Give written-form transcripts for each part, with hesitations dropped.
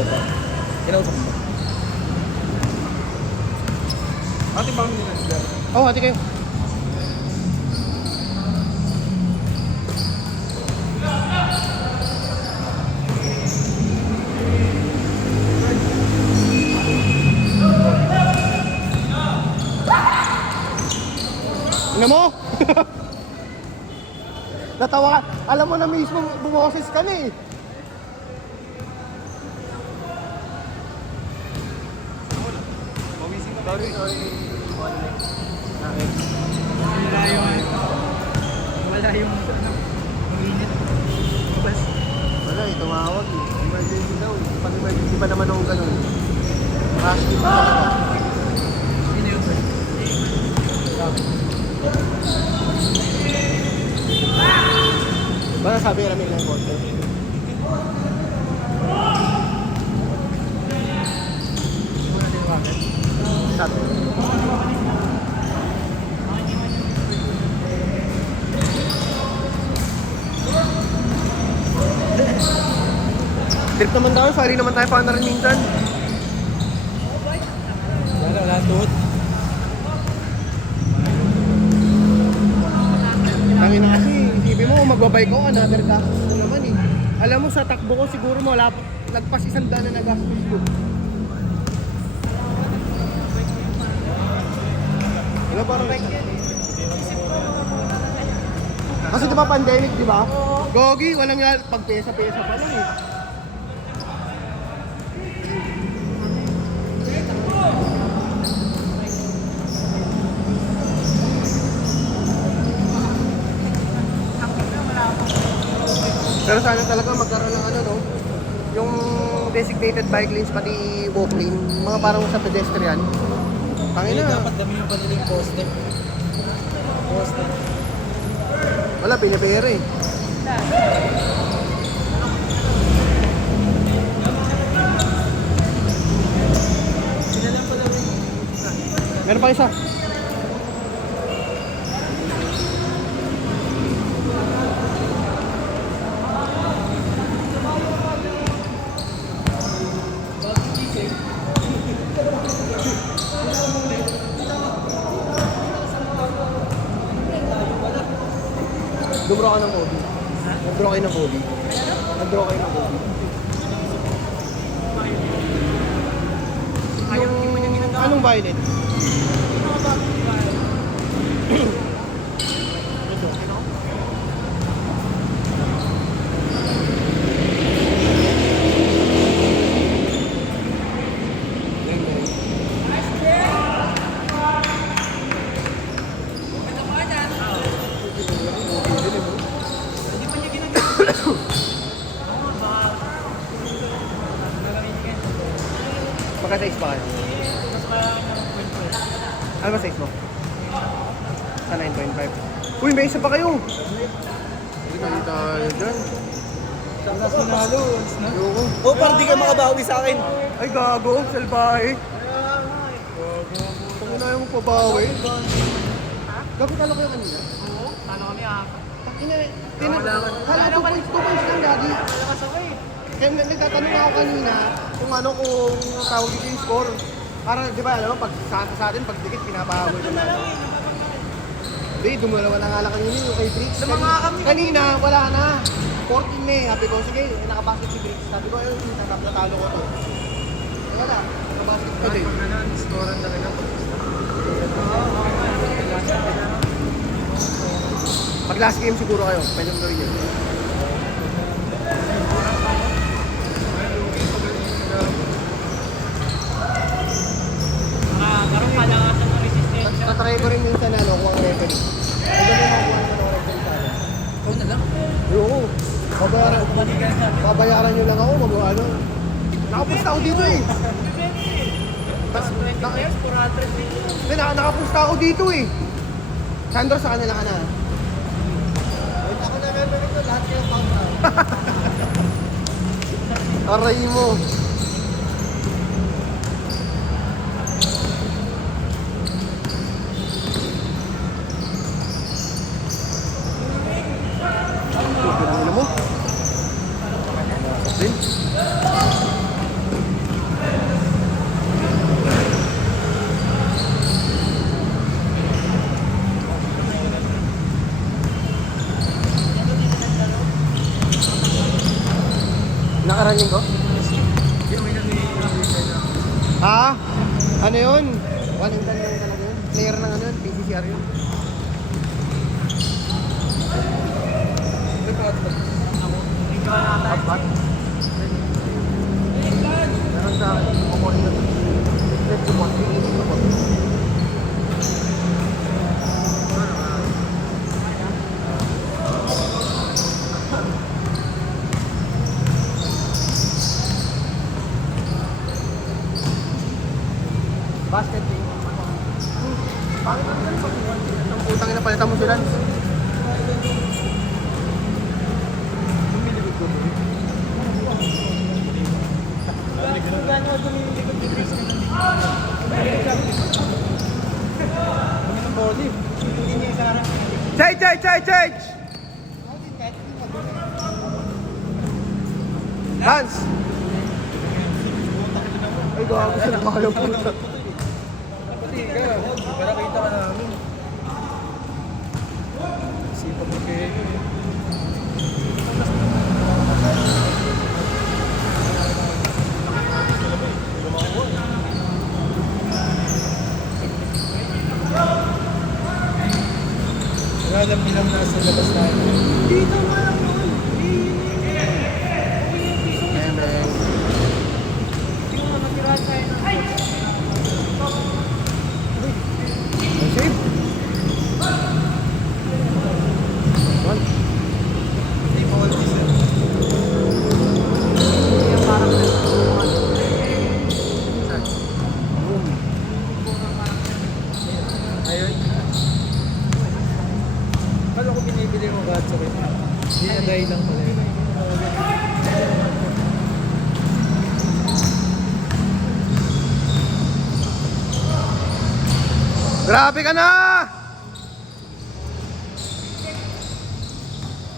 tropa. Kinausap mo. Ate ba nila sila? Oo, hati kayo. Ano mo? Natawa ka. Alam mo na mismo bumoses ka na eh. Sorry. Okay. Wala yung uminit. Bas. Wala eh, tumawag eh. Emergency daw eh. Pag emergency pa naman ako ganun. Rush pa talaga. Sino yung first? Baka sabi namin lang konti. Sabi. Trip naman tayo, sorry naman tayo pa na rin minsan. Wala tuhod. Tangin na kasi, isipin mo, magbabay ko, another gastos ko naman eh. Alam mo, sa takbo ko siguro mo, nagpas 100 na nagastos ko. Ano parang kasi diba pandemic, diba? Gogi, walang nga, pag pesa-pesa pa lang eh. Pero sana talaga magkaroon ng ano no, yung designated bike lanes pati walk lane, mga parang sa pedestrian. Tangina. Dapat dami yung pala yung poste. Poste. Wala, pinipere eh. Sinalang pala rin. Meron pa isa. Dumro ka ng body. Nag-draw kayo ng body. Nag-draw kayo ng body. Anong violet? Pagka-size pa kayo? Ano ba size mo? Sa 9.5. Uy, may isa pa kayo! Hindi tayo dyan. Tapos manalo. Ayoko. Oh, parang di ka makabawi sa akin. Ay, gago. Salbahe. Kung na yung pabawi. Gago talo kayo kanina? Oo, talo kami Ina, kala 2 points lang lagi. Kaya nagtatanong ako kanina kung ano kung tawag dito yung score. Para di ba alam mo, pag sa atin, pag dikit, pinapahabol ka na. Hindi, dumalawa na nga lang kanina yung kay Briggs. Kanina, wala na. 14 na eh. Sabi ko, sige, nakabasket si Briggs. Sabi ko, ayun, natalo ko to. Eh wala, nakabasket ko din. Scorean talaga. Pag last game siguro kayo, pwede mo gawin yun. Karoon palakasan ng resistensya. Tatry ko rin minsan ano, kung ang referee. Kung gano'n makuha ko ng referee sa akin. Ikaw na lang. Oo. Babayaran nyo lang ako, ano. Nakapusta ako dito eh. Tapos 20 years, 400 million. Hindi, nakapusta ako dito eh. Sandro, sa kanila ka na. Ako na meron ito, lahat kayo countdown. Aray mo. Pinangin mo. Din. Ah, ano yun? One and done lang talaga yun. Player ng ano yun, PCCR yun. Apat. Meron sa kukunin na ito. Let's support. Basket team. Bakit ang ganun pag ang putang ina palitan mo si Lance? Change! Lance! Ay, gawa ko sila makalang puta. Para kita ka namin. Sipag mo kayo eh. Wala lang bilang nasa labas tayo. Dito nga lang naman. Save. One. Hindi mo all this. Ayun. Kala ko binibili mo gatso rin. Hindi na dahil lang pala. Grabe ka na!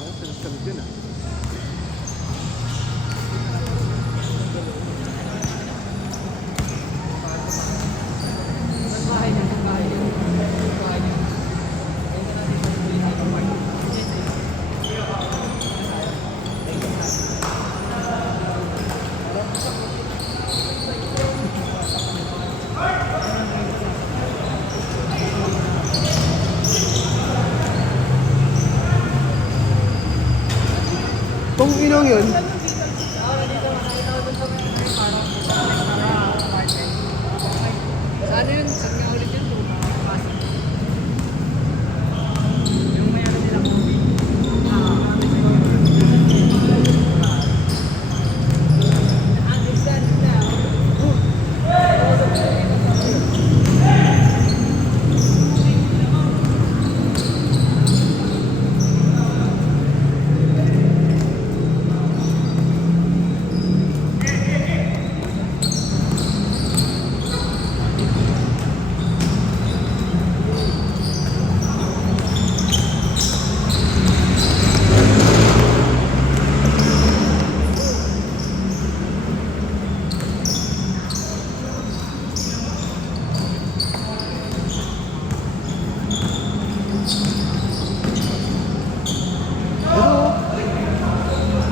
Oh, salit yun ah. Kung inong yun, Ano yun? Saan nga ulit yun? Yung may ano nila movie. Understand na.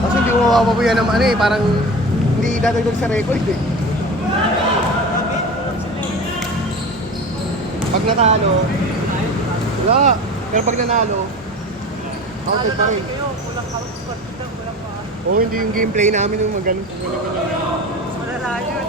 kasi hindi mo mapapabuyan ng ano eh, parang hindi dadagdag sa record eh. Pag natalo, wala. Pero pag nanalo, counted pa rin. Kulang ka. Kulang pa. Oo, hindi yung gameplay namin yung maganon. Malala yun.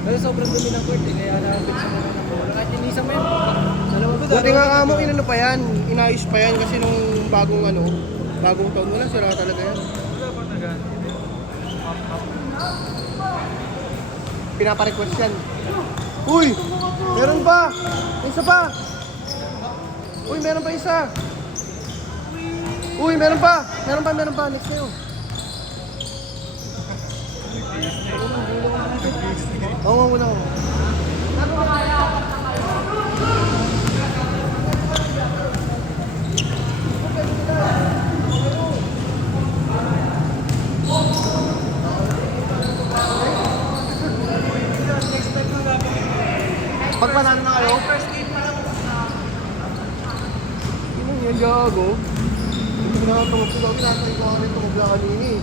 Pero sobrang dumi ng court eh, kaya nakapit siya naman ng bola. Kahit inisa mo yun, dalawa ba? Buti nga kamo, inano pa yan, inayos pa yan kasi nung bagong ano, bagong taon wala, sira talaga yan. Wala ba nagan? Pinaparequest yan. Uy! Meron pa! Isa pa! Uy, meron pa isa! Uy, meron pa! Meron pa! Next na yun. Oo, muna ako. Ang gago. Hindi ko nakatungog sila. Pinatay ko kami tungog lang kanina eh.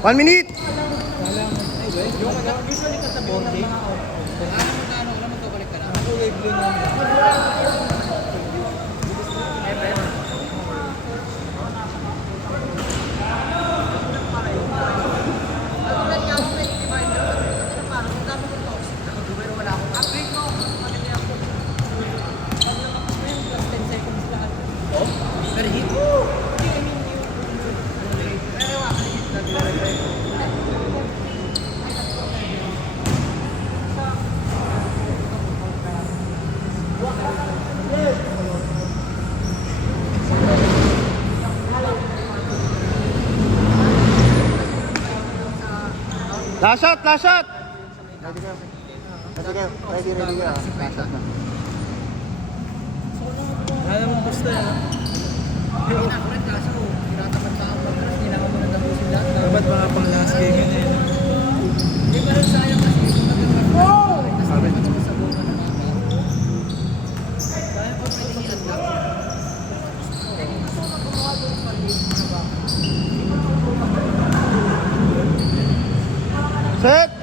One minute! Yung usually ka sa bonde. Alam mo magkabalik ka na. Kulay blue na. Last shot! Last shot! Ready ka? Ready ka? Ready ka? Last shot na. Alam mo gusto yan. Yung inakulit kaso, tinatamad pa ako. Hindi na ako muna tapusin lahat. Dapat mga pang last game yun eh. Hindi pa rin sayang kasi kung nagkakaroon. Sabi ko sa buka na mga tao. Kaya pa pwede i-unlock. Set!